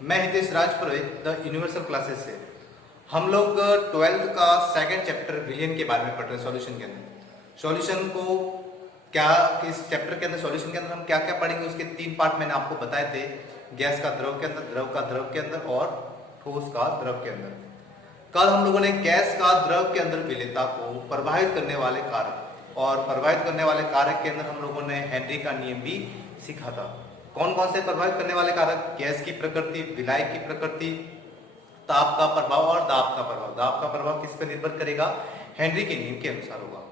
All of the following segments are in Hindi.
मैं हितेश राजपुरोहित द यूनिवर्सल क्लासेस से। हम लोग 12th का सेकंड चैप्टर विलियन के बारे में पढ़ रहे हैं। सॉल्यूशन के अंदर सॉल्यूशन को क्या, इस चैप्टर के अंदर सॉल्यूशन के अंदर हम क्या क्या पढ़ेंगे उसके 3 पार्ट मैंने आपको बताए थे। गैस का द्रव के अंदर, द्रव का द्रव के अंदर और ठोस का द्रव के अंदर। कल हम लोगों ने गैस का द्रव के अंदर विलेयता को प्रभावित करने वाले कारक और प्रभावित करने वाले कारक के अंदर हम लोगों ने हेनरी का नियम भी सीखा था। कौन कौन से प्रभावित करने वाले कारक? गैस की प्रकृति, विलायक की प्रकृति, ताप का प्रभाव और दाब का प्रभाव। दाब का प्रभाव किस पर निर्भर करेगा? हेनरी के नियम के अनुसार होगा।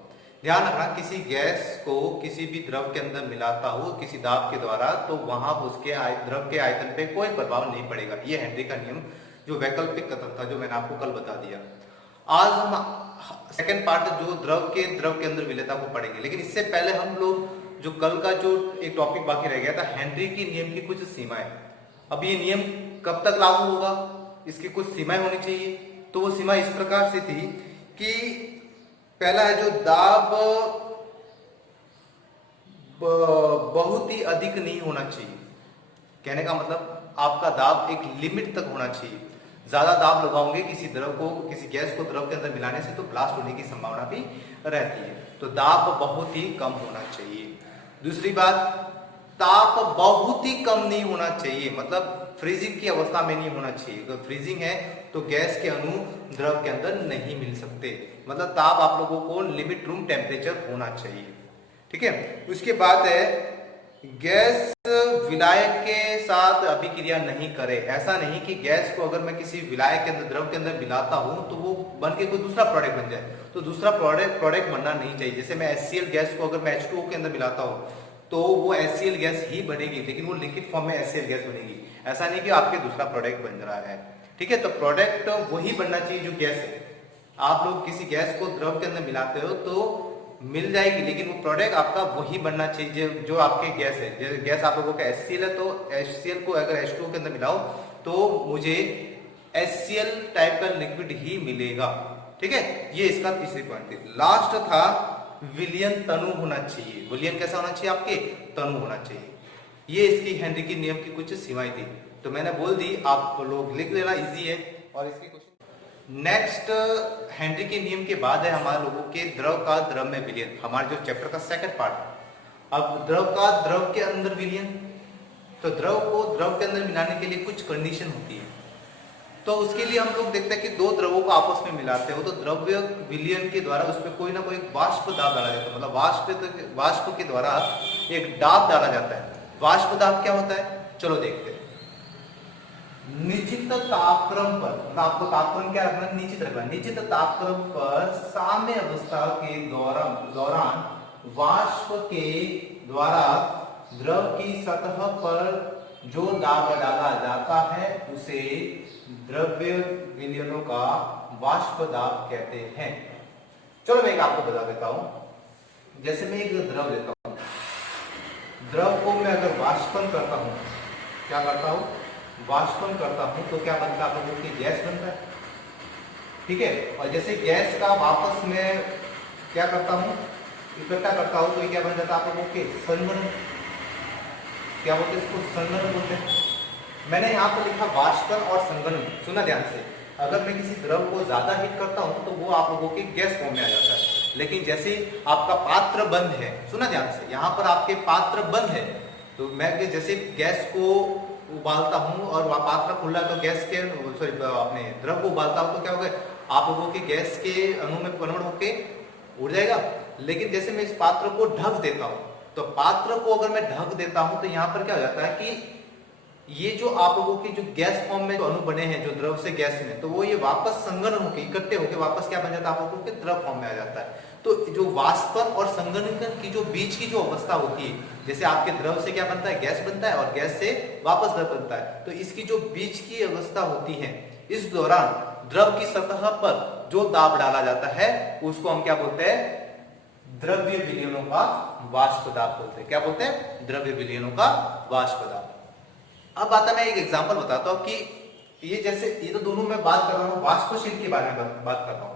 ध्यान रखना, किसी गैस को किसी भी द्रव के अंदर मिलाता हो किसी दाब के द्वारा, तो वहां उसके द्रव के आयतन पे कोई प्रभाव नहीं पड़ेगा। ये हेनरी का नियम जो वैकल्पिक कथन था, जो मैंने आपको कल बता दिया। आज हम सेकंड पार्ट जो द्रव के अंदर विलेयता को पढ़ेंगे, लेकिन इससे पहले हम लोग जो कल का जो एक टॉपिक बाकी रह गया था, हेनरी के नियम की कुछ सीमाएं। अब ये नियम कब तक लागू होगा, इसकी कुछ सीमाएं होनी चाहिए। तो वो सीमा इस प्रकार से थी कि पहला है जो दाब बहुत ही अधिक नहीं होना चाहिए। कहने का मतलब आपका दाब एक लिमिट तक होना चाहिए। ज्यादा दाब लगाओगे किसी द्रव को, किसी गैस को द्रव के अंदर मिलाने से, तो ब्लास्ट होने की संभावना भी रहती है। तो दाब बहुत ही कम होना चाहिए। दूसरी बात, ताप बहुत ही कम नहीं होना चाहिए, मतलब फ्रीजिंग की अवस्था में नहीं होना चाहिए। अगर फ्रीजिंग है तो गैस के अणु द्रव के अंदर नहीं मिल सकते। मतलब ताप आप लोगों को लिमिट रूम टेम्परेचर होना चाहिए। ठीक है। उसके बाद है गैस विलायक के साथ अभिक्रिया नहीं करे। ऐसा नहीं कि गैस को अगर मैं किसी विलायक के अंदर, द्रव के अंदर मिलाता हूं तो वो बन के कोई दूसरा प्रोडक्ट बन जाए, तो दूसरा प्रोडक्ट बनना नहीं चाहिए। जैसे मैं HCl गैस को अगर मैं H2O के अंदर मिलाता हूं तो वो HCl गैस ही बनेगी, लेकिन वो लिक्विड फॉर्म में HCl गैस बनेगी। ऐसा नहीं कि आपके दूसरा प्रोडक्ट बन रहा है। ठीक है। तो प्रोडक्ट वही बनना चाहिए जो गैस है। आप लोग किसी गैस को द्रव के अंदर मिलाते हो तो मिल जाएगी, लेकिन वो प्रोडक्ट आपका वही बनना चाहिए जो आपके गैस है। जैसे गैस आप लोगों का HCl है, तो HCl को अगर H2O के अंदर मिलाओ तो मुझे HCl टाइप का लिक्विड ही मिलेगा। ठीक है। ये इसका तीसरी पॉइंट थी। लास्ट था विलियन तनु होना चाहिए। विलियन कैसा होना चाहिए? आपके तनु होना चाहिए। ये इसकी हेनरी के नियम की कुछ सीमाएं थी, तो मैंने बोल दी, आप लोग लिख लेना, इजी है। और इसकी क्वेश्चन नेक्स्ट हेनरी के नियम के बाद है हमारे लोगों के द्रव का द्रव में विलयन, हमारे जो चैप्टर का सेकंड पार्ट। अब द्रव का द्रव के अंदर विलयन, तो द्रव को द्रव के अंदर मिलाने के लिए कुछ कंडीशन होती है। तो उसके लिए हम लोग देखते हैं कि दो द्रवों को आपस में मिलाते हो तो द्रव्य विलयन के द्वारा उसमें कोई ना कोई वाष्प दाब डाला जाता है। मतलब वाष्प के द्वारा एक दाब डाला जाता है। वाष्प दाब क्या होता है, चलो देखते हैं। निश्चित तापक्रम पर, मतलब आपको तापक्रम क्या रखना है? निश्चित रखना है। निश्चित तापक्रम पर साम्य अवस्था के दौरान वाष्प के द्वारा द्रव की सतह पर जो दाब डाला जाता है उसे द्रव्य विलयनों का वाष्प दाब कहते हैं। चलो मैं एक आपको बता देता हूं। जैसे मैं एक द्रव लेता हूं, द्रव को मैं अगर वाष्पन करता हूं, क्या करता हूं? वाष्पन करता हूं तो क्या बनता है? आप लोगों की गैस बनता है। ठीक है। और जैसे गैस का वापस में क्या करता हूं? इकट्ठा करता हूं तो ये क्या बन जाता है? आप लोगों के संघनन। क्या बोलते हैं इसको? संघनन बोलते हैं। मैंने यहाँ पर लिखा वाष्पन और संघनन, सुना ध्यान से। अगर मैं किसी द्रव को ज्यादा हीट करता हूं तो वो आप लोगों के गैस फॉर्म में आ जाता है। लेकिन जैसे आपका पात्र बंद है, सुना ध्यान से, यहाँ पर आपके पात्र बंद है, तो मैं जैसे गैस को उबालता हूं और वह पात्र खुला तो गैस के अपने द्रव को उबालता हूं तो क्या होगा? आप लोगों के गैस के अणु में कन्वर्ट होके उड़ जाएगा। लेकिन जैसे मैं इस पात्र को ढक देता हूं, तो पात्र को अगर मैं ढक देता हूं तो यहाँ पर क्या हो जाता है कि ये जो आप लोगों के जो गैस फॉर्म में जो अणु बने हैं जो द्रव से गैस में, तो वो ये वापस संघनन होकर इकट्ठे होकर वापस क्या बन जाता है? आप लोगों के द्रव फॉर्म में आ जाता है। तो जो वाष्पन और संघनन की जो बीच की जो अवस्था होती है, जैसे आपके द्रव से क्या बनता है? गैस बनता है और गैस से वापस द्रव बनता है। तो इसकी जो बीच की अवस्था होती है, इस दौरान द्रव की सतह पर जो दाब डाला जाता है उसको हम क्या बोलते हैं? द्रव्य विलयनों का वाष्प दाब बोलते हैं। क्या बोलते हैं? द्रव्य विलयनों का वाष्प दाब। अब आता मैं एक एग्जांपल बताता हूं कि ये जैसे, ये तो दोनों मैं बात कर रहा हूं वाष्पशील के बारे में बात कर रहा हूं।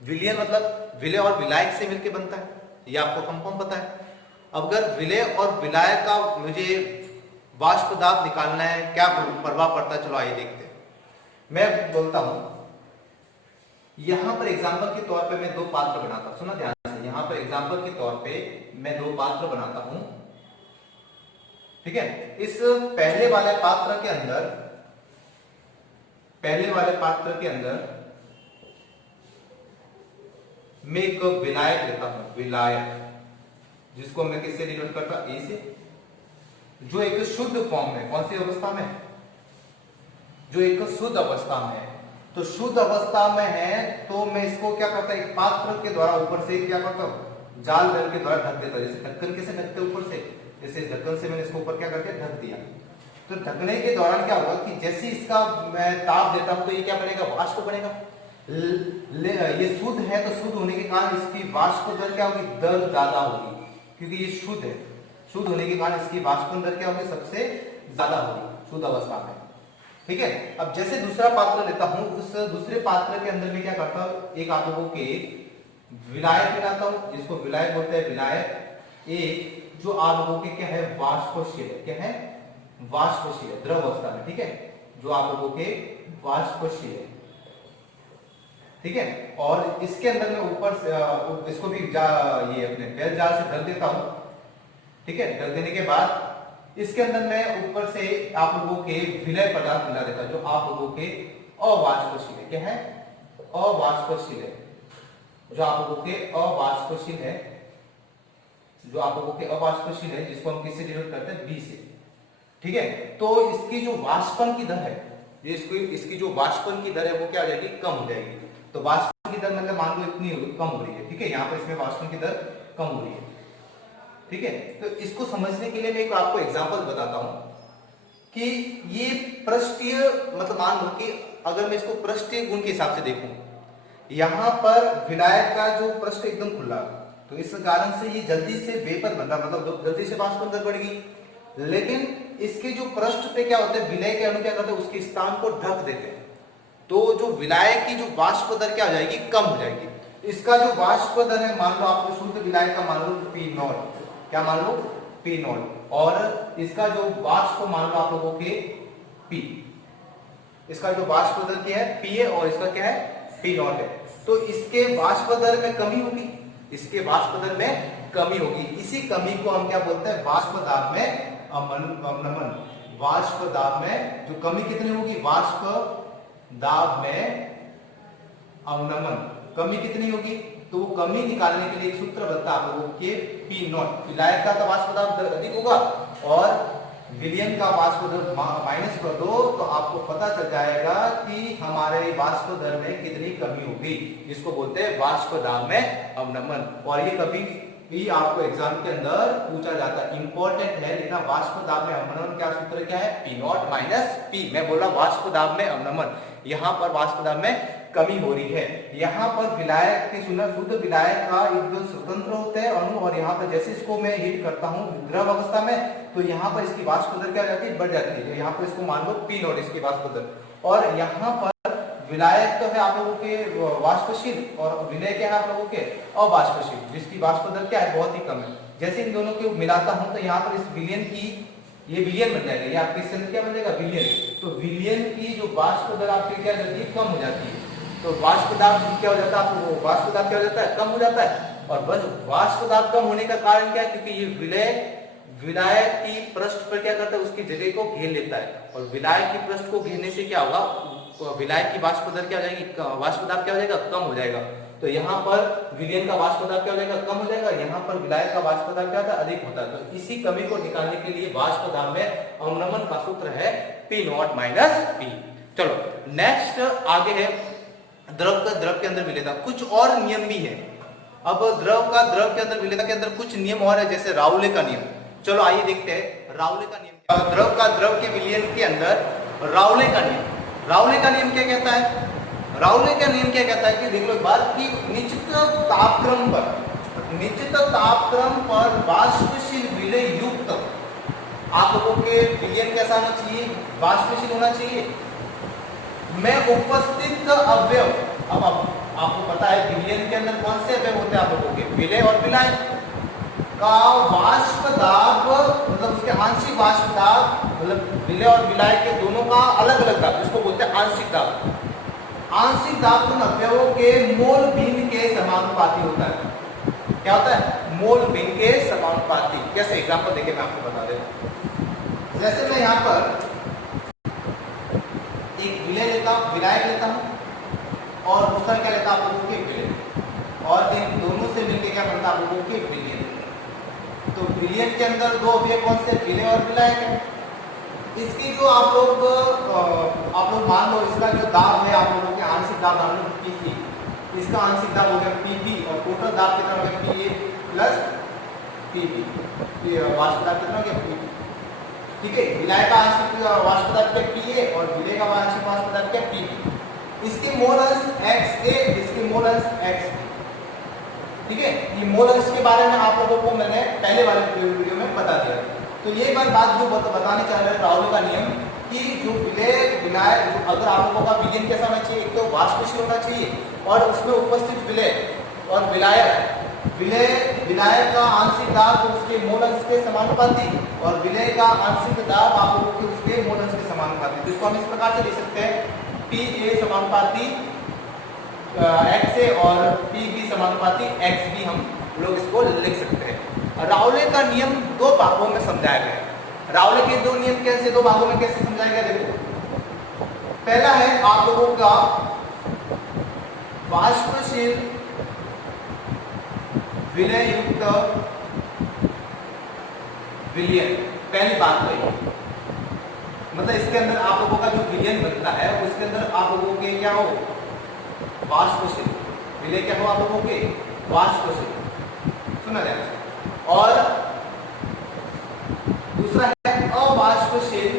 विलयन मतलब विलय और विलायक से मिलकर बनता है, ये आपको कंपाउंड पता है। अब अगर विलय और विलायक का मुझे वाष्प दाब निकालना है, क्या प्रभाव पड़ता है, चलो आइए देखते हैं। मैं बोलता हूं, यहां पर एग्जांपल के तौर पे मैं दो पात्र बनाता हूं, सुना ध्यान से, यहां पर एग्जांपल के तौर पे मैं दो पात्र बनाता हूं, ठीक है। इस पहले वाले पात्र के अंदर मैं एक विलायक लेता हूं, विलायक, जिसको मैं किससे डिनोट करता, ए से, जो एक शुद्ध फॉर्म में, कौन सी अवस्था में, जो एक शुद्ध अवस्था में है। तो शुद्ध अवस्था में है तो मैं इसको क्या करता, एक पात्र के द्वारा ऊपर से क्या करता हूं, जाल दर के द्वारा ढक देता हूं। जैसे ढक्कन कैसे ढकते ऊपर से, जैसे इस ढक्कन से मैंने इसको ऊपर क्या करके ढक दिया। तो ढकने के दौरान क्या होगा कि जैसे इसका मैं ताप देता हूं तो ये क्या बनेगा, वाष्प बनेगा। ये शुद्ध है तो शुद्ध होने के कारण इसकी वाष्प दर क्या होगी, दर ज्यादा होगी, क्योंकि ये शुद्ध है। शुद्ध होने के कारण इसकी वाष्पन दर क्या होगी, सबसे ज्यादा होगी शुद्ध अवस्था में, ठीक है। अब जैसे दूसरा पात्र लेता हूं, उस दूसरे पात्र के अंदर में क्या करता हूं, एक आप लोगों के विलायक मिलाता हूं, जिसको विलायक बोलते हैं, विलायक। एक जो आप लोगों के क्या है, वाष्पशील है, क्या है, वाष्पशील है, द्रव अवस्था में, ठीक है, जो आप लोगों के वाष्पशील है, ठीक है। और इसके अंदर में ऊपर से इसको भी ये अपने बेल जाल से ढक देता हूं, ठीक है। ढक देने के बाद इसके अंदर मैं ऊपर से आप लोगों के विलय पदार्थ मिला देता हूं, जो आप लोगों के अवाष्पशील है, क्या है, अवाष्पशील है, जो आप लोगों के अवाष्पशील है, जो आप लोगों के अवाष्पशील है, जिसको हम किससे डिनोट करते हैं, बी से, ठीक है। तो इसकी जो वाष्पन की दर है, इसकी जो वाष्पन की दर है वो क्या हो जाएगी, कम हो जाएगी। तो वाष्पन की दर मतलब मान लो इतनी कम हो रही है, ठीक है, यहाँ पर इसमें वाष्पन की दर कम हो रही है, ठीक है। तो इसको समझने के लिए मैं एक आपको एग्जांपल बताता हूं कि ये पृष्ठीय, मतलब मान लो कि अगर मैं इसको पृष्ठीय गुण के हिसाब से देखूं, यहां पर विलायक का जो पृष्ठ एकदम खुला, तो इस कारण से ये जल्दी से वेपर बन रहा, मतलब जल्दी से वाष्पन दर बढ़ेगी। लेकिन इसके जो पृष्ठ पे क्या होता है, विलय के अणु क्या करते हैं, उसके स्थान को ढक देते हैं, तो जो विलायक की जो वाष्प दर क्या हो जाएगी, कम हो जाएगी। इसका जो वाष्प दर है, मान लो आपको शुद्ध विलायक का मान लो P0, क्या मान लो, P0, और इसका जो वाष्प मान लो आप लोगों के P, इसका जो वाष्प दर क्या है, P है, और इसका क्या है, P0 है। तो इसके वाष्प दर में कमी होगी, इसके वाष्प दर में कमी होगी। इसी कमी को हम क्या बोलते हैं, वाष्प दाब में अवनमन। वाष्प दाब में जो कमी कितनी होगी, वाष्प दाब में अवनमन, कमी कितनी होगी, तो वो कमी निकालने के लिए एक सूत्र बनता है आप लोगों के P0। विलायक का तो वाष्प दाब अधिक होगा और विलयन का वाष्प दर माइनस कर दो, तो आपको पता चल जाएगा कि हमारे वाष्प दर में कितनी कमी होगी, जिसको बोलते हैं वाष्प दाब में अवनमन। और ये कभी भी आपको एग्जाम के अंदर पूछा जाता है, इंपॉर्टेंट है लेना। वाष्प दाब में अवनमन क्या सूत्र क्या है, P0 माइनस P। मैं बोला वाष्प दाब में अवनमन, यहाँ पर वाष्प दाब में कमी हो रही है। यहाँ पर विलायक के शुद्ध विलायक का एकदम स्वतंत्र होते हैं अणु, और यहाँ पर जैसे इसको मैं हीट करता हूँ द्रव अवस्था में, तो यहाँ पर इसकी वाष्प दर क्या हो जाती है, बढ़ जाती है। तो यहाँ पर इसको मान लो P0 इसकी वाष्प दर, और यहाँ पर विलायक तो है आप लोगों के वाष्पशील, और विलय क्या है आप लोगों के अवाष्पशील, जिसकी वाष्प दर क्या है, बहुत ही कम है। जैसे इन दोनों को मिलाता हूं तो यहाँ पर इस विलयन की, ये विलयन बन जाएगा, ये आपके इसके अंदर क्या बन जाएगा, विलयन। तो विलयन की जो वाष्प दर आपकी क्या जाती है, कम हो जाती है। तो वाष्प दाब क्या हो जाता है, आपको वाष्प दाब क्या हो जाता है, कम हो जाता है। और बस वाष्प दाब कम होने का कारण क्या है, क्योंकि ये विलय विलायक की पृष्ठ पर क्या करता है, उसकी जगह को घेर लेता है, और विलायक की पृष्ठ को घेरने से क्या होगा, विलायक की वाष्प दर क्या हो जाएगी, वाष्प दाब क्या हो जाएगा, कम हो जाएगा। तो यहाँ पर विलयन का वाष्प दाब क्या हो जाएगा, कम हो जाएगा, यहाँ पर विलायक का वाष्प दाब क्या होता है, अधिक होता है। तो इसी कमी को निकालने के लिए वाष्प दाब में अवनमन का सूत्र है P0 माइनस P। चलो नेक्स्ट आगे है द्रव का द्रव के अंदर विलेयता। कुछ और नियम भी है। अब द्रव का द्रव के अंदर विलेयता के अंदर कुछ नियम और है, जैसे राउले का नियम। चलो आइए देखते हैं राउले का नियम। द्रव का द्रव के विलयन के अंदर राउले का नियम, राउले का नियम क्या कहता है, राउले का नियम क्या कहता है कि देख लो एक बार कि निश्चित तापक्रम पर वाष्पशील विलय युक्त आप लोगों के विलयन कैसा होना चाहिए, वाष्पशील होना चाहिए में उपस्थित अवयव। अब आपको पता है विलयन के अंदर कौन से अवयव होते हैं आप लोगों के, विलय और विलायक। का वाष्प दाब, मतलब उसके आंशिक वाष्प दाब, मतलब विलय और विलायक के दोनों का अलग अलग दाब, जिसको बोलते हैं आंशिक दाब। आंशिक दाब उन अवयवों के मोल भिन्न के समानुपाती होता है। क्या होता है? मोल भिन्न के समानुपाती। कैसे? एग्जांपल देखिए, मैं आपको बता देता। जैसे मैं यहाँ पर एक विलय लेता हूँ, विलायक लेता हूँ, और दूसरा क्या लेता हूँ? आप लोगों के विलय, और इन दोनों से मिलकर क्या बनता है? आप लोगों के विलयन। तो विलयन के अंदर दो अवयव कौन से? विलय और विलायक है। इसकी जो आप लोग मान लो, इसका जो दाब है आप लोगों के आंशिक दाब मान लो पी, इसका आंशिक दाब हो गया पीबी, और टोटल दाब कितना हो गया? पीए प्लस पीबी। ये वाष्प दाब कितना हो गया? पीबी। ठीक है, विलायक का आंशिक वाष्प दाब क्या? पीए, और विलय का आंशिक वाष्प दाब क्या? पीबी। इसके मोल अंश XA, इसके मोल अंश XB। ठीक है, ये मोल अंश के बारे में आप लोगों को मैंने पहले वाले वीडियो में बता दिया। तो ये बात जो बताने चाह रहे हैं, राउले का नियम, कि जो विलय विलायक, अगर आप लोगों का विलयन कैसा होना चाहिए? एक तो वाष्पशील होना चाहिए, और उसमें उपस्थित विलय और विलायक, विलायक का आंशिक दाब उसके मोल अंश के समानुपाती, और विलय का आंशिक दाब आप लोगों के उसके मोल अंश के समानुपाती। तो इसको हम इस प्रकार से लिख सकते हैं, PA समानुपाती XA और PB समानुपाती XB, हम लोग इसको लिख सकते हैं। राउले का नियम दो भागों में समझाया गया। राउले के दो नियम कैसे, दो भागों में कैसे समझाया गया? देखो, पहला है आप लोगों का वाष्पशील विलय युक्त विलयन। पहली बात तो ये, मतलब इसके अंदर आप लोगों का जो विलयन बनता है उसके अंदर आप लोगों के क्या हो? वाष्पशील विलय क्या हो? आप लोगों के वाष्पशील। सुना जाए। और दूसरा है अवाष्पशील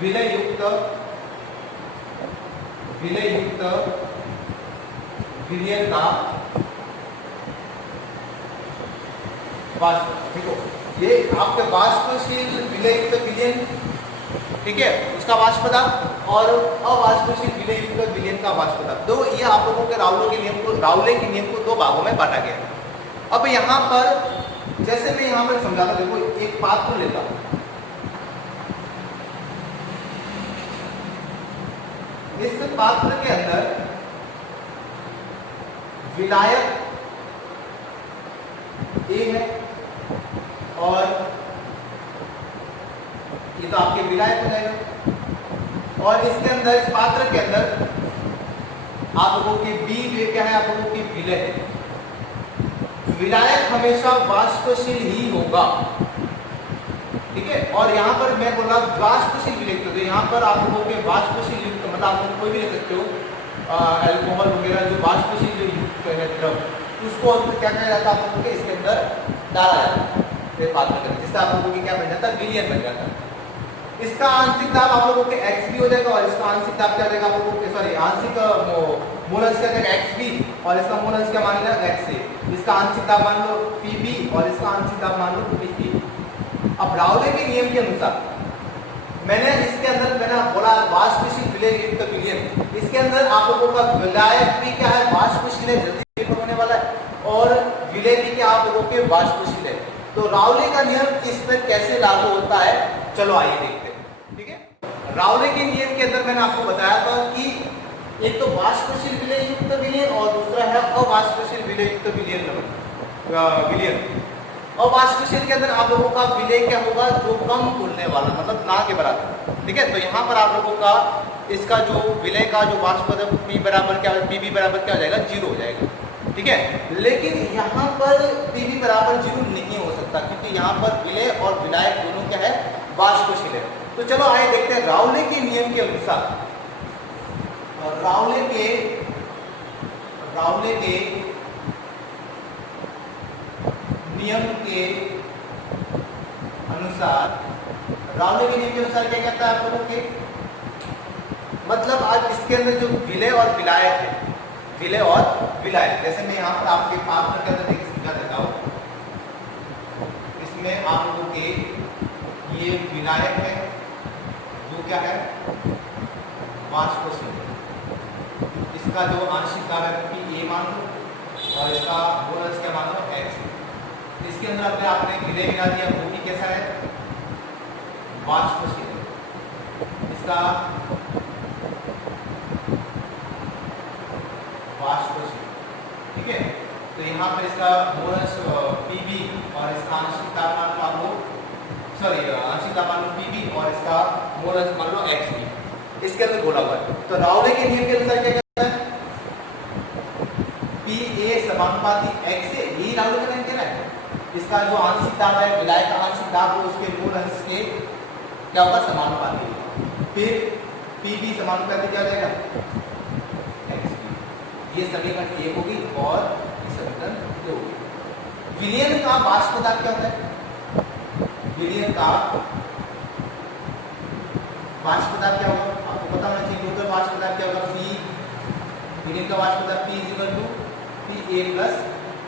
विलय युक्त विलयन का वाष्प। देखो, ये आपके वाष्पशील विलय युक्त विलयन, ठीक है, उसका वाष्प दाब, और अवाष्पशील विलय युक्त विलयन का वाष्प दाब। तो ये आप लोगों के राउले के नियम को दो भागों में बांटा गया है। अब यहाँ पर जैसे मैं यहाँ पर समझाता, देखो एक पात्र लेता हूँ, इस पात्र के अंदर विलायक A है, और ये तो आपके विलायक हो जाएगा, और इसके अंदर, इस पात्र के अंदर आप लोगों के B क्या है? आप लोगों की विलय है। विलायक हमेशा वाष्पशील ही होगा, ठीक है। और यहाँ पर मैं बोला वाष्पशील विलय, तो यहाँ पर आप लोगों के वाष्पशील युक्त, मतलब आप लोग कोई भी ले सकते हो, अल्कोहल वगैरह जो वाष्पशील युक्त है द्रव, उसको क्या कहा जाता है? आप लोगों के इसके अंदर डाला जाता है पात्र के अंदर, जिससे आप लोगों की क्या बन जाता है? विलयन बन जाता है। इसका आंशिक दाब आप लोगों के XB हो जाएगा, और इसका आंशिक दाब क्या रहेगा? आप लोगों के सॉरी आंशिक मूल अंश क्या रहेगा? XB, और इसका मूल अंश क्या मान लिया? XA। इसका आंशिक दाब मान लो PB, और इसका आंशिक दाब मान लो PB। अब राउले के नियम के अनुसार मैंने इसके अंदर मैंने बोला वाष्पशील विलय युक्त विलयन, इसके अंदर आप लोगों का विलायक भी क्या है? वाष्पशील है, जल्दी होने वाला है, और विलय भी क्या आप लोगों के वाष्पशील है। तो राउले का नियम इस पर कैसे लागू होता है, चलो आइए देखते हैं। ठीक है, राउले के नियम के अंदर मैंने आपको बताया था कि एक तो वाष्पशील विलय युक्त विलयन, और दूसरा है अवाष्पशील विलय युक्त विलयन। अवाष्पशील के अंदर आप लोगों का विलय क्या होगा? जो कम खुलने वाला, मतलब ना के बराबर, ठीक है। तो यहाँ पर आप लोगों का इसका जो विलय का जो वाष्प P बराबर क्या, PB बराबर क्या हो जाएगा? 0 हो जाएगा, ठीक है। लेकिन यहाँ पर PB बराबर 0 नहीं हो सकता, क्योंकि यहाँ पर विलय और विलायक दोनों क्या है? वाष्पशील है। तो चलो आइए देखते हैं राउले के नियम के अनुसार, राउले के नियम के अनुसार, राउले के नियम के अनुसार क्या कहता है आप लोगों के? मतलब आज इसके अंदर जो विलय और विलायक है, विलय और विलायक, जैसे मैं यहाँ पर आपके पात्र के अंदर देखिए समझा देता हूँ। इसमें आप लोगों के ये विलायक है, जो क्या है? वाष्पशील। इसका जो आंशिक दाब है पी ए मान लो और इसका मूल अंश क्या मान लो एक्स। इसके अंदर अपने आपने विलय मिला दिया, वो भी कैसा है वाष्पशील, इसका वाष्पशील, ठीक है। तो यहाँ पर इसका मूल अंश पीबी और इसका आंशिक दाब मान लो आप लोग, सॉरी आंशिक दाब मान लो पीबी और इसका मूल अंश मान लो एक्स बी, इसके अंदर बोला हुआ है। तो राउले के नियम के अनुसार क्या कहता है, पी ए समानुपाती एक्स ए, यही राउले का नियम कह रहा है। इसका जो आंशिक दाब है, विलायक का आंशिक दाब हो उसके मूल अंश के क्या होगा समानुपाती, फिर पीबी समानुपाती क्या हो जाएगा एक्स बी। ये समीकरण एक होगी और समीकरण दो होगी। विलयन का वाष्प दाब क्या होता है, विलयन का वाष्प दाब क्या होगा आपको पता होना चाहिए। टोटल वाष्प दाब क्या होगा पी, विलयन का वाष्प दाब P equal to P A plus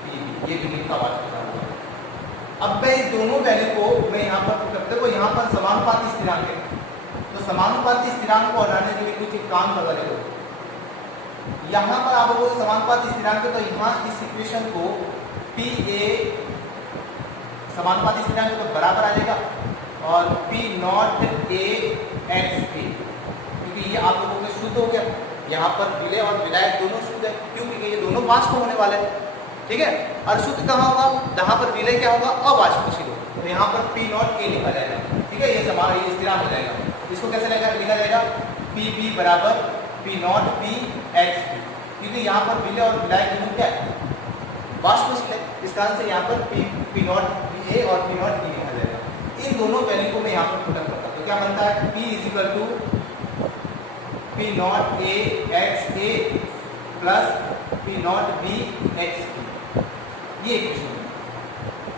P B, ये विलयन का वाष्प दाब होगा। अब मैं इस दोनों वैल्यू को मैं यहाँ पर देखो, यहाँ पर समानुपाती स्थिरांक है, तो समानुपाती स्थिरांक को हटाने के लिए कुछ एक काम करवा देखो। यहाँ पर आप लोगों को समानुपाती स्थिरांक है, तो यहाँ इस इक्वेशन को पी ए समानुपाती स्थिरांक तो बराबर आ जाएगा और पी नॉट ए एक्स ए, क्योंकि ये आप लोगों के शुद्ध हो गया। यहाँ पर विलय और विलायक दोनों शुद्ध है, क्योंकि ये दोनों वाष्प होने वाले हैं, ठीक है। अशुद्ध कहाँ होगा, जहाँ पर विलय क्या होगा अवाष्पशील होगा, तो यहाँ पर पी नॉट ए लिखा जाएगा, ठीक है। ये समान ये स्थिरांक हो जाएगा। इसको कैसे लिखा जाएगा पी बी बराबर P naught P X B, क्योंकि यहाँ पर विलय और विलायक दोनों क्या है वाष्पशील है। इस कारण से यहाँ पर पी नॉट पी ए और पी नॉट ई लिखा जाएगा। इन दोनों वैल्यू को मैं यहाँ पर पुट करता हूँ, तो क्या बनता है P equal to P not A X A plus P not B X B, ये इक्वेशन है,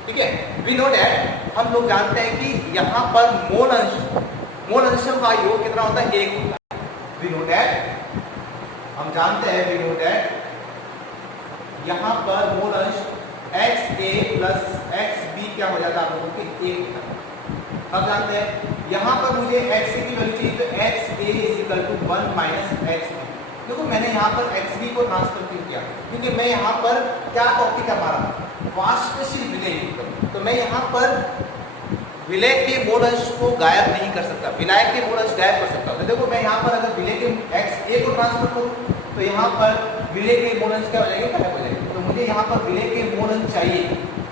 ठीक है। वी नो दैट, हम लोग जानते हैं कि यहाँ पर मोल अंशों का योग कितना होता है, एक होता है। वी नो दैट, हम जानते हैं, वी नो दैट यहाँ पर मोल अंश x A plus X B क्या हो जाता है आप लोगों के एक होता है। हम जानते हैं यहाँ पर मुझे एक्स ए की वैल्यू चाहिए, तो X A is equal to 1 minus X B. देखो मैंने यहाँ पर एक्स बी को ट्रांसफर क्यों किया, क्योंकि मैं यहाँ पर क्या टॉपिक है हमारा वाष्पशील विलय, तो मैं यहाँ पर विलय के मूल अंश को गायब नहीं कर सकता, विलायक के मूल अंश गायब कर सकता। तो देखो मैं यहाँ पर अगर विलय के एक्स ए को ट्रांसफर करूँ तो यहाँ पर विलय के मूल अंश क्या हो जाएंगे, गायब हो जाएंगे। तो मुझे यहाँ पर विलय के मूल अंश चाहिए,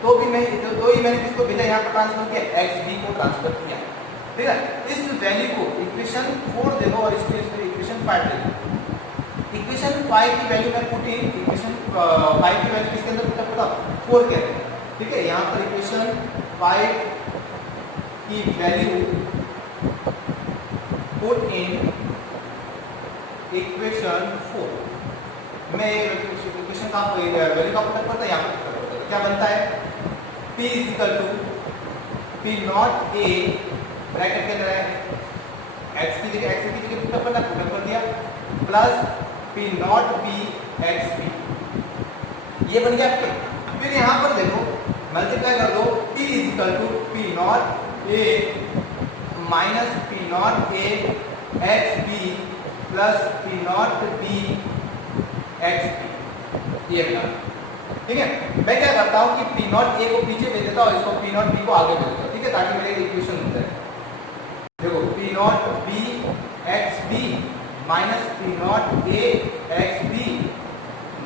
तो भी मैं तो ही मैंने किसको विलय यहाँ पर ट्रांसफर किया, एक्स बी को ट्रांसफर किया, ठीक है। इस वैल्यू को इक्वेशन 4 दे दो और इसको इक्वेशन 5 दे दो। इक्वेशन 5 की वैल्यू मैं पुट इन, इक्वेशन 5 की वैल्यू किसके अंदर पुट होता 4 के अंदर, ठीक है। यहाँ पर इक्वेशन 5 की वैल्यू पुट इन इक्वेशन 4, मैं इक्वेशन का वैल्यू का पुट करता है, यहाँ पर क्या बनता है P equal to P not A bracket के अंदर है एक्स की जगह पुट कर दिया plus P not B X B, ये बन गया P। फिर यहाँ पर देखो मल्टीप्लाई कर दो, P equal to P not A minus P not A X B plus P not B X B, ये बना, ठीक है। मैं क्या करता हूँ कि पी नॉट ए को पीछे भेज देता हूँ, इसको पी नॉट बी को आगे भेज देता हूँ, ठीक है, ताकि मेरे इक्वेशन मिल जाए। देखो P not B X B minus P not A X B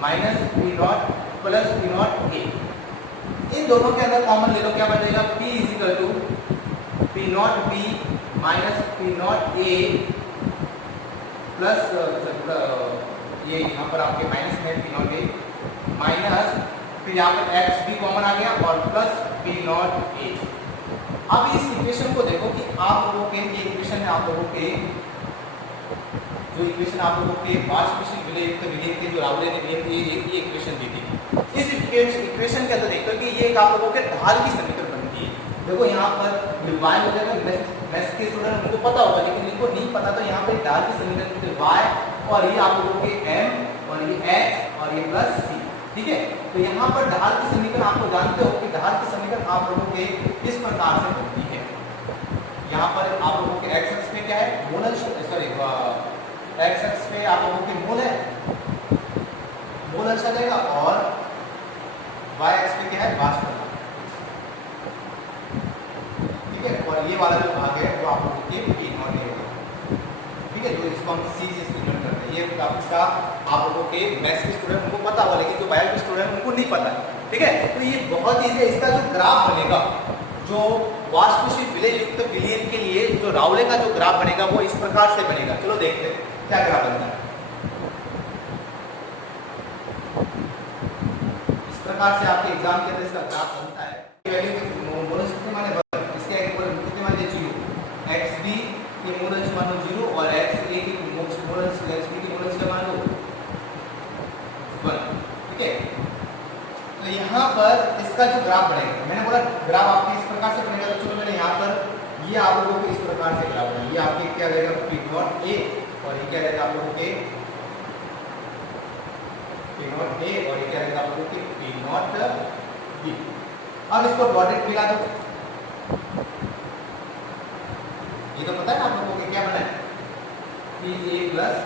minus P not plus P not A, इन दोनों के अंदर कॉमन ले लो, क्या बनेगा P equal to P not B minus P not A plus ये यहाँ पर आपके माइनस में पी नॉट ए माइनस फिर यहाँ पर एक्स बी कॉमन आ गया और प्लस पी नॉट ए। अब इस इक्वेशन को देखो कि आप लोगों के ये इक्वेशन है, आप लोगों के जो इक्वेशन आप लोगों के वाष्पशील विलय के जो राउले ने दिए थे, ये इक्वेशन दी थी। इस इक्वेशन के अंदर देखते हो कि ये आप लोगों के ढाल की समीकरण बनती है। देखो यहाँ पर वाई वगैरह मैथ्स के स्टूडेंट उनको पता होगा, लेकिन इनको नहीं पता, तो यहाँ पे ढाल की समीकरण वाई और ये आप लोगों के एम और ये एक्स और ये प्लस सी, ठीक है। तो यहाँ पर ढाल की समीकरण आपको जानते हो कि ढाल की समीकरण आप लोगों के इस प्रकार से बनती है। यहाँ पर आप लोगों के एक्स एक्स पे क्या है मूल अंश, सॉरी एक्स एक्स पे आप लोगों के मूल है मूल अंश आ जाएगा और y एक्स पे क्या है वाष्प दाब, ठीक है। और ये वाला जो भाग है वो आप लोगों के पी नॉट ए होगा, ठीक है। तो इसको हम सी से स्टूडेंट करते हैं, ये इसका आप लोगों के मैथ्स के स्टूडेंट उनको पता होगा, लेकिन जो बायो के स्टूडेंट उनको नहीं पता है, ठीक है। तो ये बहुत ईजी है। इसका जो ग्राफ बनेगा, जो वाष्पशील विलय युक्त विलयन के लिए जो राउले का जो ग्राफ बनेगा वो इस प्रकार से बनेगा। चलो देखते हैं क्या ग्राफ बनता है। इस प्रकार से आपके एग्जाम के अंदर इसका ग्राफ बनता है। वैल्यू मोलस कितने माने 1, इसके कितने माने 0, xb के मूल अंश मानो 0 और xa के मूल अंश xb के मूल अंश का मान लो 1, ठीक है। तो यहाँ पर इसका जो ग्राफ बनेगा, मैंने बोला ग्राफ आपके इस प्रकार से बनेगा, तो चलो मैंने यहाँ पर ये आप लोगों को इस प्रकार से ग्राफ बनेगा। ये आपके क्या रहेगा पी नॉट ए और ये क्या रहेगा आप लोगों के पी नॉट ए और ये क्या रहेगा आप लोगों के पी नॉट बी। अब इसको डॉटेड मिला दो, ये तो पता है ना आप लोगों को क्या बना है पी ए प्लस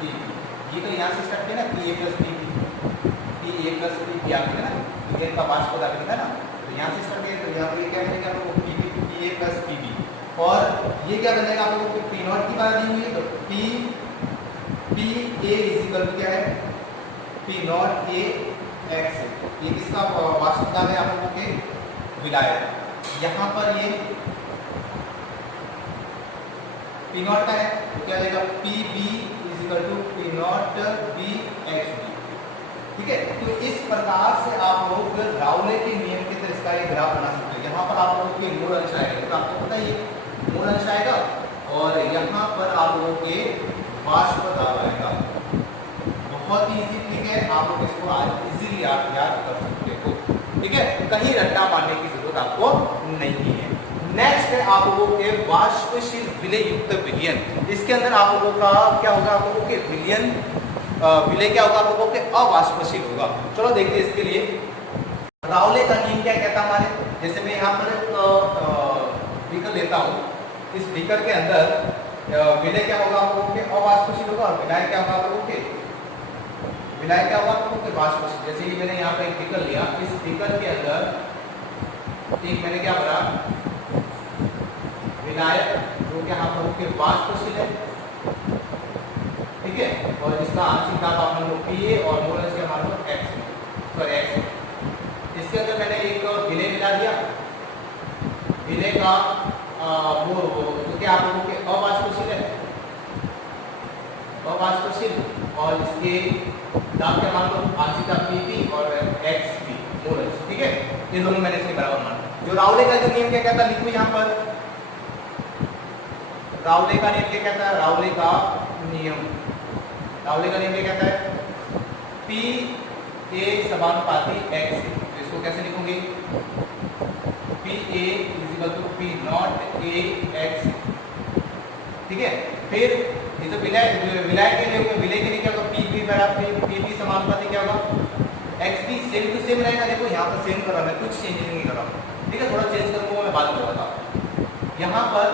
बी। ये तो यहाँ से स्टार्ट किया ना P A plus B, P A plus B आ गया ना, विलयन का वाष्प दाब लिखा ना, तो यहाँ से स्टार्ट किया। तो यहाँ पर क्या बनेगा आप लोगों को P A plus P B, और ये क्या बनेगा आप लोगों को पी नॉट की बात दी हुई है, तो P A is equal to क्या है पी नॉट ए एक्स। ये किसका वाष्प दाब है आप लोगों के विलायक। यहाँ पर ये पी नॉट का है, तो क्या जाएगा P B is equal to P not B X B, ठीक है। तो इस प्रकार से आप लोग राउले के नियम के तहत इसका एक ग्राफ बना सकते हैं। यहाँ पर आप लोगों के मूल अंश आएगा, तो आपको पता है ये मूल अंश आएगा, और यहाँ पर आप लोगों के वाष्प दाब आएगा। बहुत ही इजी ट्रिक है, आप लोग इसको आज इजीली आप याद कर सकते हो, ठीक है। कहीं रट्टा मारने की जरूरत आपको नहीं है। नेक्स्ट है आप लोगों के वाष्पशील विलय युक्त विलयन। इसके अंदर आप लोगों का क्या होगा, आप लोगों के विलयन विलय क्या होगा, आप लोगों के अवाष्पशील होगा। चलो देखते हैं इसके लिए राउले का नियम क्या कहता है हमारे। जैसे मैं यहाँ पर बीकर लेता हूँ, इस बीकर के अंदर विलय क्या होगा आप लोगों के अवाष्पशील होगा, और विलायक क्या होगा आप लोगों के विलायक क्या होगा आप लोगों के वाष्पशील। जैसे कि मैंने यहाँ पर एक बीकर लिया, इस बीकर के अंदर एक मैंने क्या भरा विलायक, जो कि आप लोगों के वाष्पशील है, ठीक है। और इसका आंशिक दाब आप मान लो पी ए और मूल अंश का मान लो एक्स, सॉरी एक्स। इसके अंदर मैंने एक विलय मिला दिया, विलय का वो जो कि आप लोगों के अवाष्पशील है, अवाष्पशील, और इसके दाब क्या मान लो आंशिक दाब पी बी और एक्स बी मूल अंश, ठीक है। ये दोनों मैंने इसके बराबर मान। जो राउले का जो नियम क्या कहता है लिखो यहाँ पर, राउले का नियम क्या कहता है, राउले का नियम क्या कहता है पी ए समानुपाती एक्स। तो इसको कैसे लिखोगे P A is equal to P not A X, ठीक है। फिर ये तो विलय के लिए, विलय के लिए क्या होगा पी बी बराबर पी बी समानुपाती क्या होगा X B. Same to same रहेगा, देखो यहाँ पर सेम कर रहा मैं, कुछ चेंज नहीं कर रहा, ठीक है। थोड़ा चेंज करूँगा मैं बाद में बताता हूँ। यहाँ पर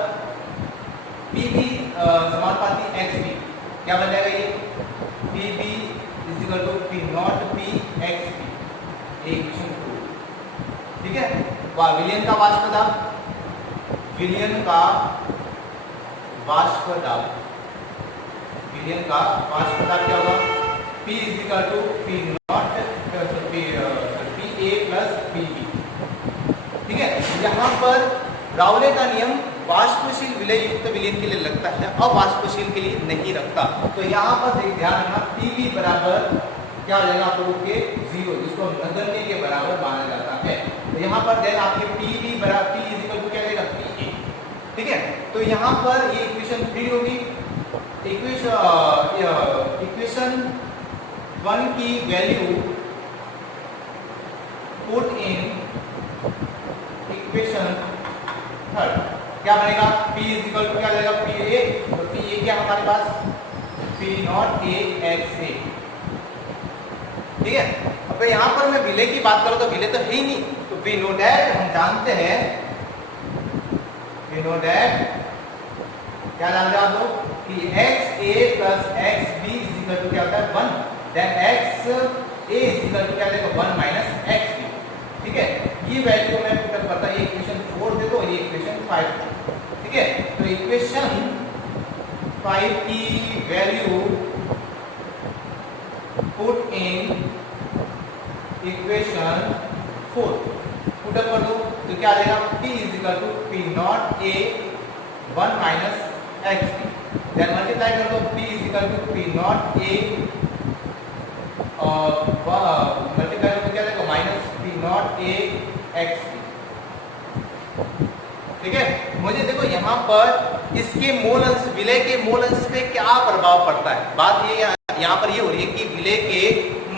पी बी समानुपाती एक्स बी क्या बन जाएगा, ये P B is equal to P naught P X B, equation 2, ठीक है। विलयन का वाष्प दाब, विलयन का वाष्प दाब, विलयन का वाष्प दाब क्या होगा P is equal to P naught P A plus P B, ठीक है। यहाँ पर राउले का नियम वाष्पशील विलय युक्त विलयन के लिए लगता है, अवाष्पशील के लिए नहीं रखता। तो यहाँ पर ध्यान रखना पी बी बराबर क्या हो जाएगा आप लोगों के 0, जिसको नगण्य के बराबर माना जाता है। तो यहाँ पर देन आपके पी बी बराबर पी इज इक्वल टू क्या रहेगा पी ए, ठीक है। तो यहाँ पर ये इक्वेशन 3 होगी। इक्वेशन 1 की वैल्यू पुट इन इक्वेशन 3 क्या बनेगा P इज इक्वल टू क्या जाएगा पी ए, तो पी ए क्या हमारे पास पी नॉट ए एक्स ए, ठीक है। अब यहाँ पर मैं विलय की बात करूँ तो विलय तो है ही नहीं, तो वी नो दैट हम जानते हैं, वी नो दैट क्या जानते हैं आप लोग कि X A plus X B is equal to क्या होता है 1, then x a is equal to क्या आ जाएगा 1 माइनस x b। ठीक है, ये वैल्यू को मैं पुट करता हूं, ये इक्वेशन 4 दे दो, ये इक्वेशन 5। ठीक है, तो इक्वेशन 5 की value put in equation 4 put up कर दो तो क्या आ जाएगा p is equal to p naught a 1 minus x b। Then multiply कर दो p is equal to p naught a multiply कर दो क्या आएगा minus p naught a x b। ठीक है, मुझे देखो यहाँ पर इसके मोल अंश विलय के मोल अंश पे क्या प्रभाव पड़ता है। बात ये यहाँ पर ये हो रही है कि विलय के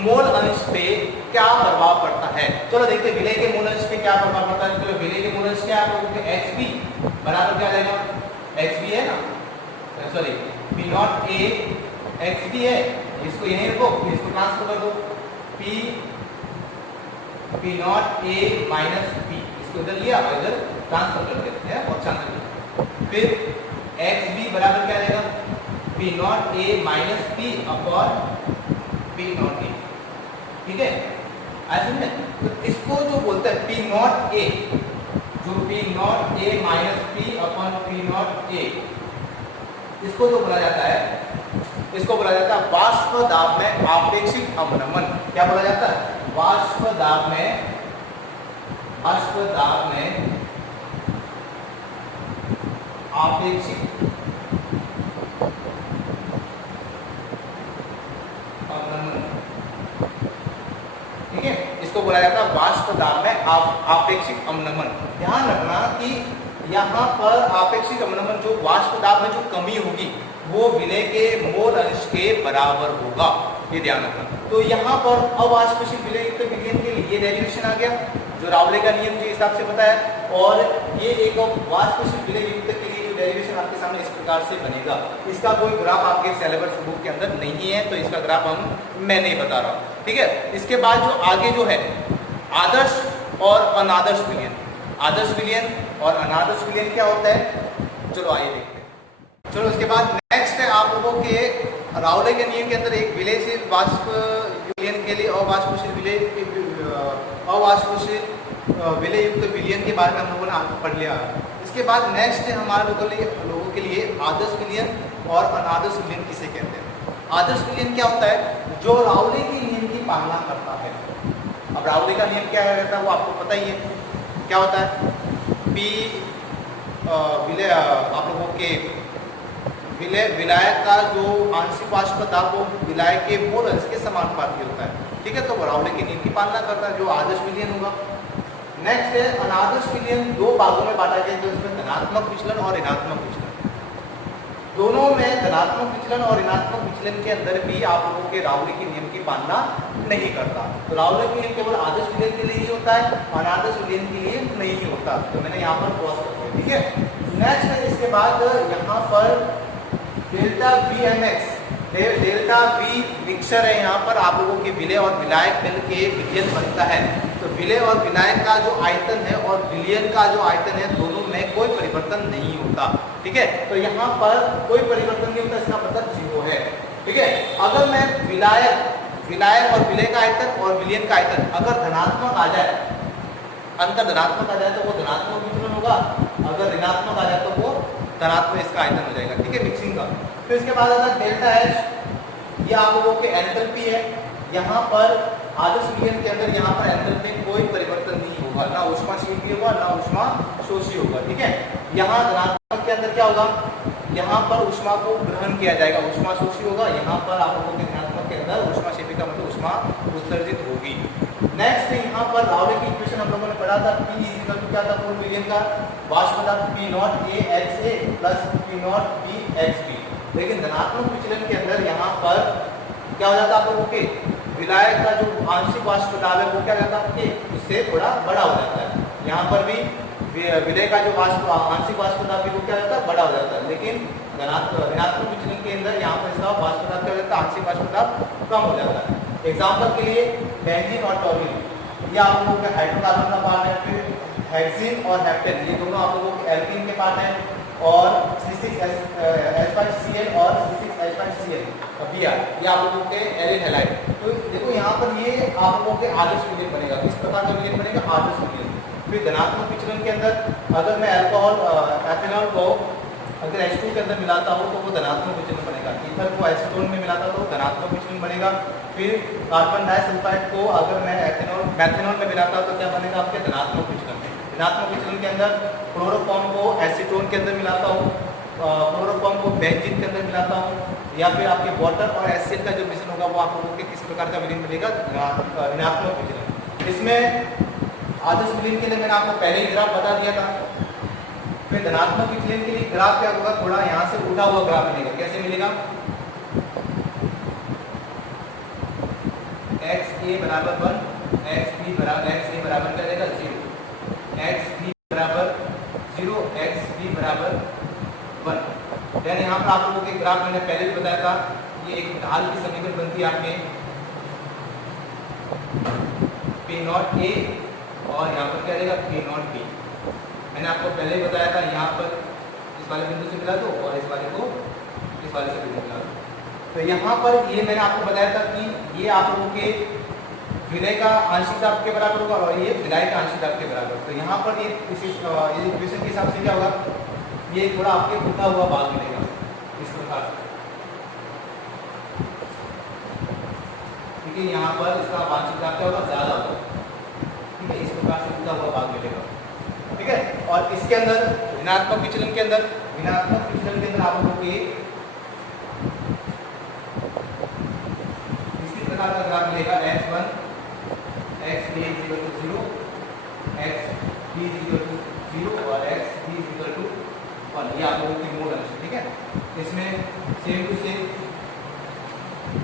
मोल अंश पे क्या प्रभाव पड़ता है। चलो देखते हैं विलय के मोल अंश पे क्या प्रभाव पड़ता है। चलो विलय के मोल अंश क्या है, एक्स बी बराबर क्या आ जाएगा, एक्स बी है ना, sorry P not A X B है, इसको यहीं रखो, इसको ट्रांसफर कर दो P not A minus P, इसको इधर लिया और इधर ट्रांसफर कर देते हैं और चांद फिर एक्स बी बराबर क्या आ जाएगा, P not A minus P upon P not a. ठीक है, ऐसे में तो इसको जो बोलते हैं पी नॉट ए, जो P not A minus P upon P not a, इसको जो बोला जाता है, इसको बोला जाता है वाष्प दाब में आपेक्षिक अवनमन। क्या बोला जाता है, वाष्प दाब में आपेक्षिक अवनमन। ठीक है, इसको बोला जाता है वाष्प दाब में आपेक्षिक अवनमन। ध्यान रखना कि यहाँ पर आपेक्षिक अवनमन जो वाष्प दाब में जो कमी होगी वो विलय के मोल अंश के बराबर होगा, ये ध्यान रखना। तो यहाँ पर अवाष्पशील विलय युक्त विलयन के लिए डेरिवेशन आ गया जो रावले का नियम के हिसाब से बताया, और ये एक वाष्पशील विलय युक्त के लिए जो डेरिवेशन आपके सामने इस प्रकार से बनेगा। इसका कोई ग्राफ आपके सिलेबस बुक के अंदर नहीं है, तो इसका ग्राफ मैं नहीं बता रहा हूँ। ठीक है, इसके बाद जो आगे जो है आदर्श और अनादर्श विलयन, आदर्श विलयन और अनादर्श विलयन क्या होता है, चलो आइए देखते हैं। चलो इसके बाद नेक्स्ट है आप लोगों के रावले के नियम के अंदर एक विलयशील वाष्प विलयन के लिए अवाष्पशील विलय युक्त विलयन के बारे में हम लोगों ने पढ़ लिया। इसके बाद नेक्स्ट है हमारे लोगों के लिए आदर्श विलयन और अनादर्श विलयन किसे कहते हैं। आदर्श विलयन क्या होता है, जो रावले के नियम की पालना करता है। अब रावले का नियम क्या रहता है वो आपको पता ही है, क्या होता है, पी विलय आप लोगों के विलायक का जो आंशिक वाष्प दाब वो विलायक के मोल अंश के समानुपाती होता है। ठीक है, तो वो रावले के नियम की पालना करता है, जो आदर्श विलयन होगा। नेक्स्ट है अनादर्श विलयन, दो भागों में बांटा गया, जो इसमें धनात्मक विचलन और ऋणात्मक विचलन। दोनों में धनात्मक विचलन और ऋणात्मक विचलन के अंदर भी आप लोगों के रावले के नियम की पालना नहीं करता। तो रावले के नियम केवल आदर्श विलयन के लिए ही होता है, अनादर्श विलयन के लिए नहीं होता। तो मैंने यहाँ पर क्रॉस कर दिया। ठीक है, नेक्स्ट है इसके बाद यहाँ पर delta V M X, delta V mixture है। यहाँ पर आप लोगों के विलय और विलायक मिल के विलयन बनता है। तो विलय और विलायक का जो आयतन है और विलयन का जो आयतन है, दोनों में कोई परिवर्तन नहीं होता। ठीक है, तो यहाँ पर कोई परिवर्तन नहीं होता, इसका मतलब जीरो है। ठीक है, अगर मैं विलायक और विलय का आयतन और विलयन का आयतन अगर धनात्मक आ जाए, अंतर धनात्मक आ जाए तो वो धनात्मक विचलन होगा, अगर ऋणात्मक आ जाए तो वो धनात्मक इसका आयतन हो जाएगा। ठीक है, मिक्सिंग का। फिर इसके बाद आता है डेल्टा एच, ये आप लोगों के एंथैल्पी है। यहाँ पर आदर्श विलयन के अंदर यहाँ पर एंथैल्पी में कोई परिवर्तन नहीं होगा, ना ऊष्माशील होगा ना ऊष्मा शोषी होगा। ठीक है, यहाँ धनात्मक के अंदर क्या होगा, यहाँ पर ऊष्मा को ग्रहण किया जाएगा, ऊष्मा शोषी होगा। यहाँ पर आप लोगों के धनात्मक के अंदर ऊष्मा शेपिका मतलब ऊष्मा उत्सर्जित होगी। नेक्स्ट यहाँ पर रावले की इक्वेशन हम लोगों ने पढ़ा था, P इक्वल टू क्या था पूर्ण विलयन का वाष्प दाब P naught A x A plus P not B x B। लेकिन धनात्मक विचलन के अंदर यहाँ पर क्या हो जाता है, आप लोगों के विलायक का जो आंशिक वाष्प दाब है वो क्या जाता है, उससे थोड़ा बड़ा हो जाता है। यहाँ पर भी विलय का जो आंशिक वाष्प दाब वो क्या जाता है, बड़ा हो जाता है। लेकिन ऋणात्मक विचलन के अंदर यहाँ पर इसका वाष्प दाब क्या जाता है, आंशिक वाष्प दाब कम हो जाता है। एग्जाम्पल के लिए बेंजीन और टॉर्बिन, ये आप लोगों के हाइड्रोकार्बन का पार्ट है। फिर हेक्सीन और हेप्टेन, ये दोनों आप लोगों के एल्कीन के पार्ट हैं। और C6H5Cl और C6H HCl Br, ये आप लोगों के एरिड हैलाइड। तो देखो यहाँ पर ये आप लोगों के आदर्श विलयन बनेगा। किस प्रकार का विलयन बनेगा? आदर्श विलयन। फिर धनात्मक विचलन के अंदर अगर मैं अल्कोहल एथेनॉल को अगर H2 के अंदर मिलाता हूँ तो वो धनात्मक विचलन बनेगा। ईथर को एसीटोन में मिलाता हूँ तो धनात्मक विचलन बनेगा। फिर कार्बन डाइसल्फाइड को अगर मैं मैथेनॉल में मिलाता हूँ तो क्या बनेगा? आपके धनात्मक विचलन। ऋणात्मक विचलन के अंदर क्लोरोफॉर्म को एसीटोन के अंदर मिलाता हूँ, क्लोरोफॉर्म को बेंजीन के अंदर मिलाता हूँ, या फिर आपके वाटर और एसिड का जो मिश्रण होगा वो आप लोगों के किस प्रकार का विलीन मिलेगा? ऋणात्मक विचलन। इसमें आदर्श विलीन के लिए मैंने आपको पहले ही ग्राफ बता दिया था। फिर धनात्मक विचलन के लिए ग्राफ क्या होगा? थोड़ा यहाँ से उठा हुआ ग्राफ मिलेगा। कैसे मिलेगा? XA बराबर 1, XB बराबर क्या रहेगा? 0, XB बराबर 0, XB बराबर 1। यानी यहाँ पर आप लोगों के ग्राफ मैंने पहले भी बताया था, ये एक ढाल की समीकरण बनती है आपने P0A और यहाँ पर क्या रहेगा? P0B। मैंने आपको पहले ही बताया था, यहाँ पर इस वाले बिंदु से मिला दो और इस वाले को इस वाले से मिला दो। तो यहाँ पर ये मैंने आपको बताया था कि ये आप लोगों के विलय का आंशिक दाब के बराबर होगा और ये विलय का आंशिक दाब के बराबर। तो यहाँ पर ये इक्वेशन के हिसाब से क्या होगा? ये थोड़ा आपके उठा हुआ भाग मिलेगा इस प्रकार से। ठीक है, यहाँ पर इसका आंशिक दाब क्या होगा? ज्यादा होगा। ठीक है, इस प्रकार से उठा हुआ भाग मिलेगा। ठीक है, और इसके अंदर ऋणात्मक विचलन के अंदर आप लोगों के इसी प्रकार का ग्राफ मिलेगा। X1 XA = 0, XB = 0 और XB = 1। ये आप लोगों की मोल अंश। ठीक है, इसमें same to same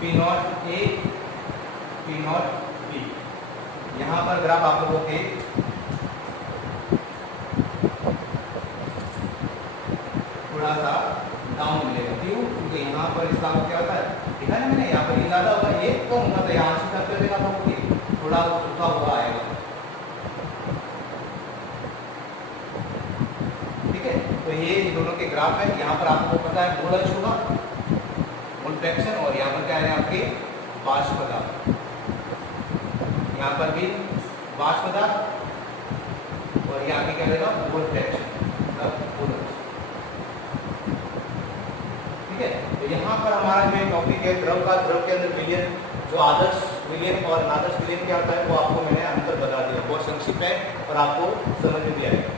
P0A P0B। यहाँ पर ग्राफ आप लोगों के थोड़ा सा डाउन मिलेगा। क्यों? क्योंकि यहाँ पर इसका क्या होता है? देखा ना मैंने, यहाँ पर ये ज्यादा होगा, ये कम होगा, तो यहाँ आंशिक दाब कर देगा आप लोगों की थोड़ा सूखा हुआ आएगा। ठीक है, तो ये दोनों के ग्राफ है। यहाँ पर आपको पता है मोल अंश होगा, मोल फ्रैक्शन, और यहाँ पर क्या है आपके? वाष्प दाब। यहाँ पर भी वाष्प दाब और यहाँ पे क्या रहेगा? मोल फ्रैक्शन, मतलब मोल अंश। ठीक है, तो यहाँ पर हमारा जो टॉपिक है द्रव का, द्रव के अंदर विलयन, जो आदर्श विलयन और अनादर्श विलयन क्या होता है वो आपको मैंने अंतर बता दिया। बहुत संक्षिप्त है और आपको समझ में भी आएगा।